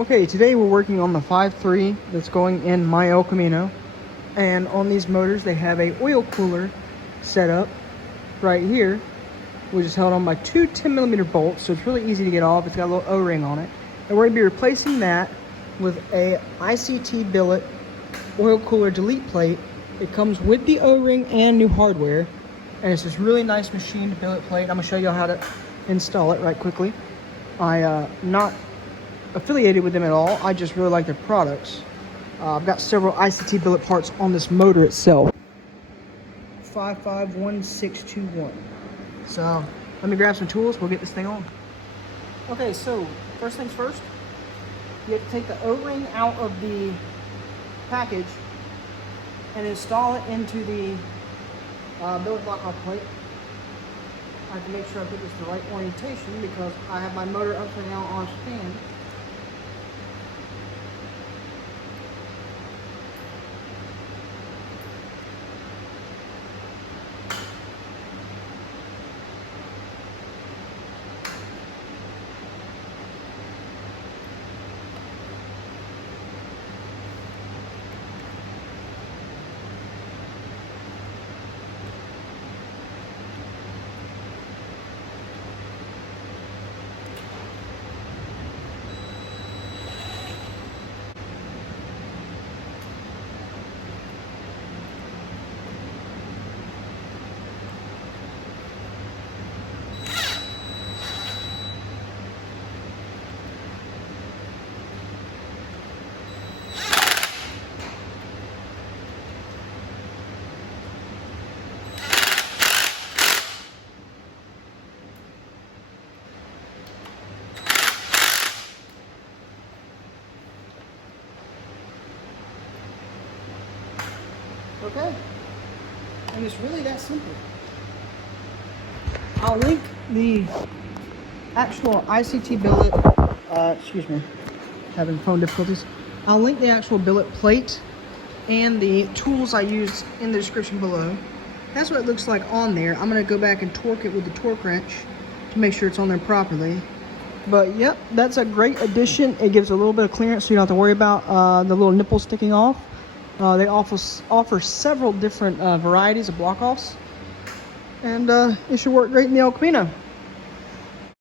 Okay, today we're working on the 5.3 that's going in my El Camino. And on these motors, they have a oil cooler set up right here, which is held on by two 10mm bolts, so it's really easy to get off. It's got a little O-ring on it. And we're going to be replacing that with a Ict Billet oil cooler delete plate. It comes with the O-ring and new hardware. And it's this really nice machined billet plate. I'm going to show you how to install it right quickly. I'm not affiliated with them at all. I just really like their products. I've got several Ict Billet parts on this motor itself. 551621. So let me grab some tools. We'll get this thing on. Okay, so first things first, you have to take the O-ring out of the package and install it into the billet block off plate. I have to make sure I put this in the right orientation because I have my motor upside down on a stand. Okay, and it's really that simple. I'll link the actual Ict Billet, excuse me, having phone difficulties. I'll link the actual billet plate and the tools I used in the description below. That's what it looks like on there. I'm gonna go back and torque it with the torque wrench to make sure it's on there properly. But yep, that's a great addition. It gives a little bit of clearance so you don't have to worry about the little nipples sticking off. They offer several different varieties of block-offs, and it should work great in the El Camino.